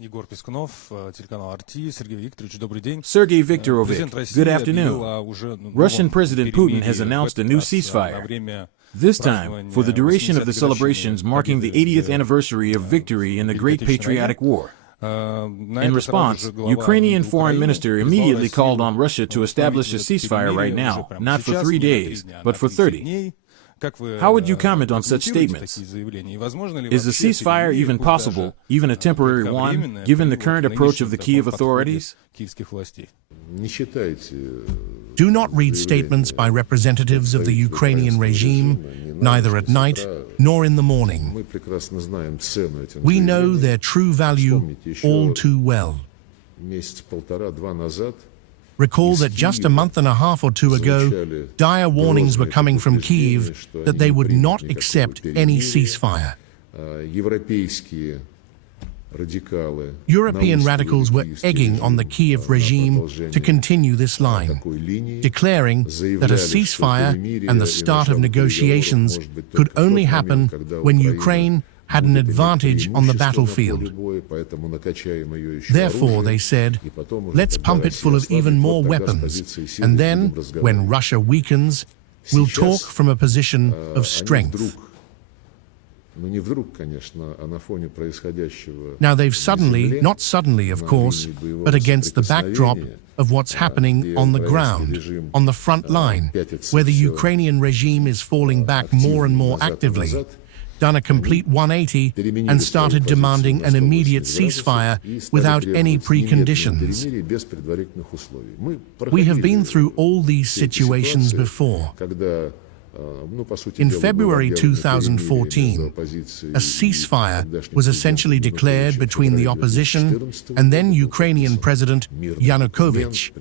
Sergey Viktorovich, good afternoon. Russian President Putin has announced a new ceasefire. This time, for the duration of the celebrations marking the 80th anniversary of victory in the Great Patriotic War. In response, Ukrainian foreign minister immediately called on Russia to establish a ceasefire right now, not for 3 days, but for 30. How would you comment on such statements? Is a ceasefire even possible, even a temporary one, given the current approach of the Kyiv authorities? Do not read statements by representatives of the Ukrainian regime, neither at night nor in the morning. We know their true value all too well. Recall that just a month and a half or two ago, dire warnings were coming from Kyiv that they would not accept any ceasefire. European radicals were egging on the Kyiv regime to continue this line, declaring that a ceasefire and the start of negotiations could only happen when Ukraine had an advantage on the battlefield. Therefore, they said, let's pump it full of even more weapons, and then, when Russia weakens, we'll talk from a position of strength. Now they've suddenly, not suddenly of course, but against the backdrop of what's happening on the ground, on the front line, where the Ukrainian regime is falling back more and more actively, done a complete 180 and started demanding an immediate ceasefire without any preconditions. We have been through all these situations before. In February 2014, a ceasefire was essentially declared between the opposition and then Ukrainian President Yanukovych.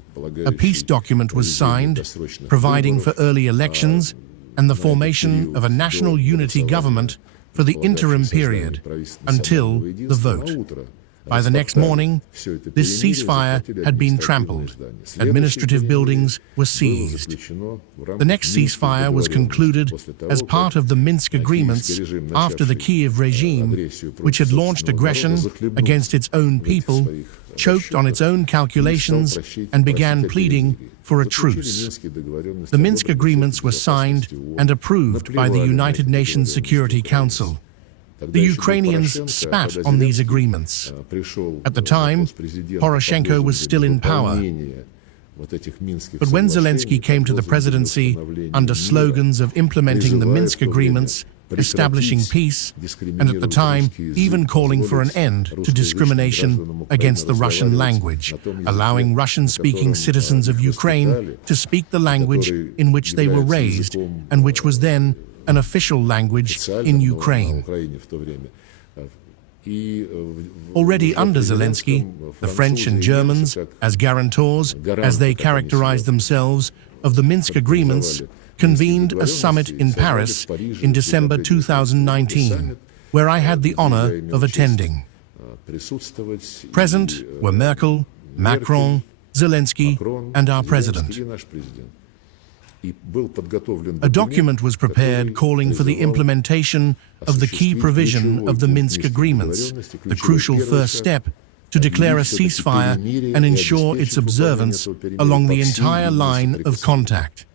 A peace document was signed, providing for early elections and the formation of a national unity government for the interim period until the vote. By the next morning, this ceasefire had been trampled. Administrative buildings were seized. The next ceasefire was concluded as part of the Minsk agreements after the Kyiv regime, which had launched aggression against its own people, choked on its own calculations, and began pleading for a truce. The Minsk agreements were signed and approved by the United Nations Security Council. The Ukrainians spat on these agreements. At the time, Poroshenko was still in power. But when Zelensky came to the presidency under slogans of implementing the Minsk agreements, establishing peace, and at the time even calling for an end to discrimination against the Russian language, allowing Russian-speaking citizens of Ukraine to speak the language in which they were raised and which was then an official language in Ukraine. Already under Zelensky, the French and Germans, as guarantors, as they characterized themselves, of the Minsk agreements, convened a summit in Paris in December 2019, where I had the honor of attending. Present were Merkel, Macron, Zelensky, and our president. A document was prepared calling for the implementation of the key provision of the Minsk agreements, the crucial first step to declare a ceasefire and ensure its observance along the entire line of contact.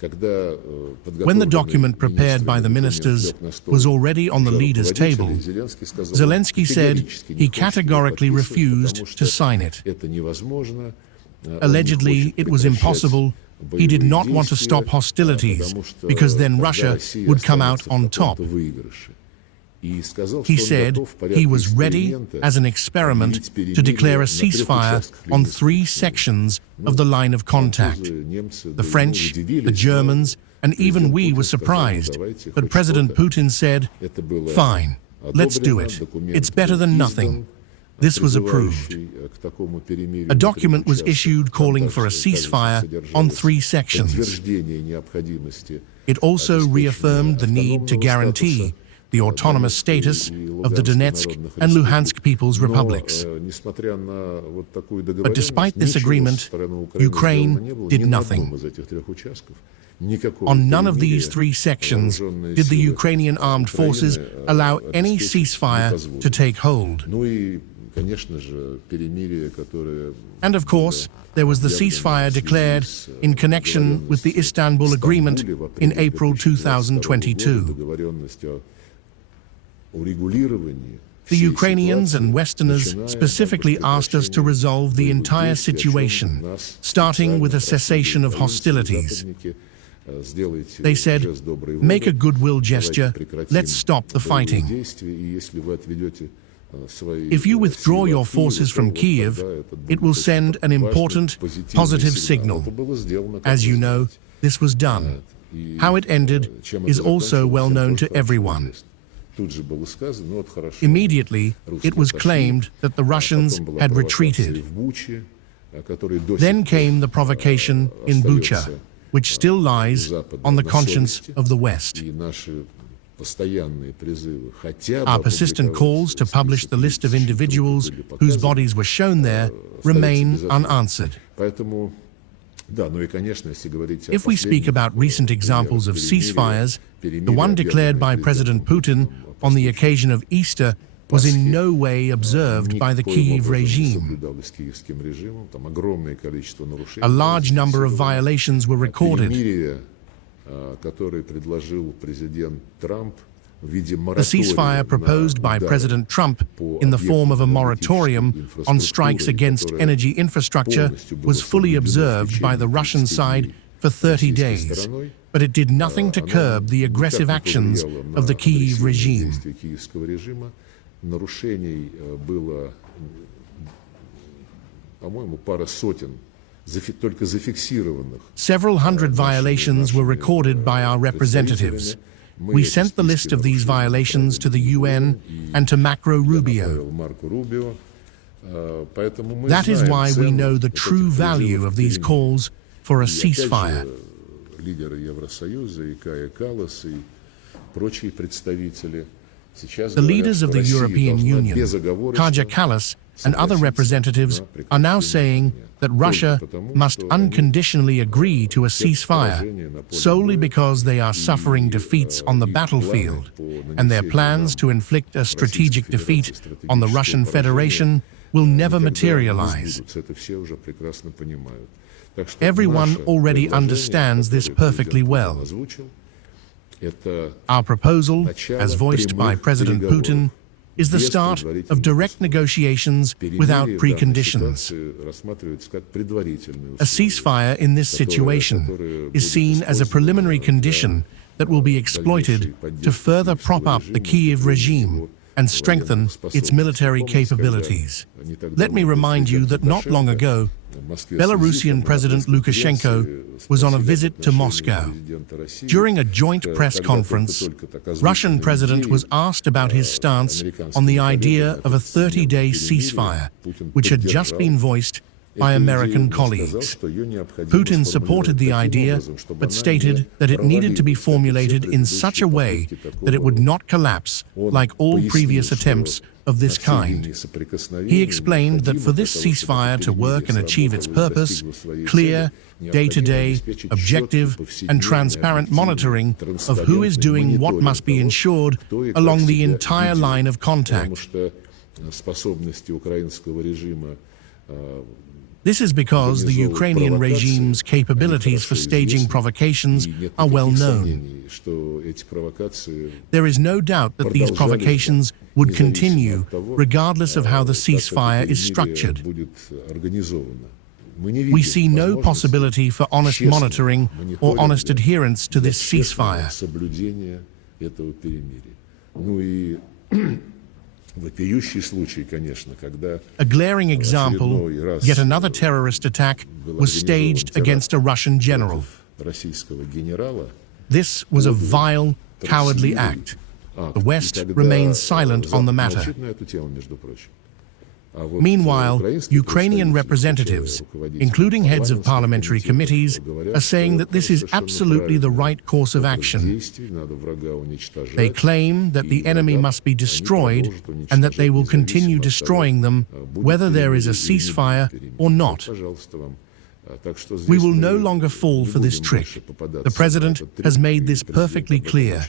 When the document prepared by the ministers was already on the leaders' table, Zelensky said he categorically refused to sign it. Allegedly, it was impossible. He did not want to stop hostilities, because then Russia would come out on top. He said he was ready, as an experiment, to declare a ceasefire on 3 sections of the line of contact. The French, the Germans, and even we were surprised, but President Putin said, "Fine, let's do it. It's better than nothing." This was approved. A document was issued calling for a ceasefire on 3 sections. It also reaffirmed the need to guarantee the autonomous status of the Donetsk and Luhansk People's Republics. But despite this agreement, Ukraine did nothing. On none of these 3 sections did the Ukrainian armed forces allow any ceasefire to take hold. And of course, there was the ceasefire declared in connection with the Istanbul Agreement in April 2022. The Ukrainians and Westerners specifically asked us to resolve the entire situation, starting with a cessation of hostilities. They said, make a goodwill gesture, let's stop the fighting. If you withdraw your forces from Kyiv, it will send an important, positive signal. As you know, this was done. How it ended is also well known to everyone. Immediately, it was claimed that the Russians had retreated. Then came the provocation in Bucha, which still lies on the conscience of the West. Our persistent calls to publish the list of individuals whose bodies were shown there remain unanswered. If we speak about recent examples of ceasefires, the one declared by President Putin on the occasion of Easter was in no way observed by the Kyiv regime. A large number of violations were recorded. The ceasefire proposed by President Trump in the form of a moratorium on strikes against energy infrastructure was fully observed by the Russian side for 30 days, but it did nothing to curb the aggressive actions of the Kyiv regime. Several hundred violations were recorded by our representatives. We sent the list of these violations to the UN and to Marco Rubio. That is why we know the true value of these calls for a ceasefire. The leaders of the European Union, Kaja Kallas, and other representatives are now saying that Russia must unconditionally agree to a ceasefire solely because they are suffering defeats on the battlefield, and their plans to inflict a strategic defeat on the Russian Federation will never materialize. Everyone already understands this perfectly well. Our proposal, as voiced by President Putin, is the start of direct negotiations without preconditions. A ceasefire in this situation is seen as a preliminary condition that will be exploited to further prop up the Kyiv regime and strengthen its military capabilities. Let me remind you that not long ago, Belarusian President Lukashenko was on a visit to Moscow. During a joint press conference, Russian President was asked about his stance on the idea of a 30-day ceasefire, which had just been voiced by American colleagues. Putin supported the idea, but stated that it needed to be formulated in such a way that it would not collapse like all previous attempts of this kind. He explained that for this ceasefire to work and achieve its purpose, clear, day-to-day, objective, and transparent monitoring of who is doing what must be ensured along the entire line of contact. This is because the Ukrainian regime's capabilities for staging provocations are well known. There is no doubt that these provocations would continue regardless of how the ceasefire is structured. We see no possibility for honest monitoring or honest adherence to this ceasefire. A glaring example, yet another terrorist attack was staged against a Russian general. This was a vile, cowardly act. The West remains silent on the matter. Meanwhile, Ukrainian representatives, including heads of parliamentary committees, are saying that this is absolutely the right course of action. They claim that the enemy must be destroyed and that they will continue destroying them, whether there is a ceasefire or not. We will no longer fall for this trick. The President has made this perfectly clear.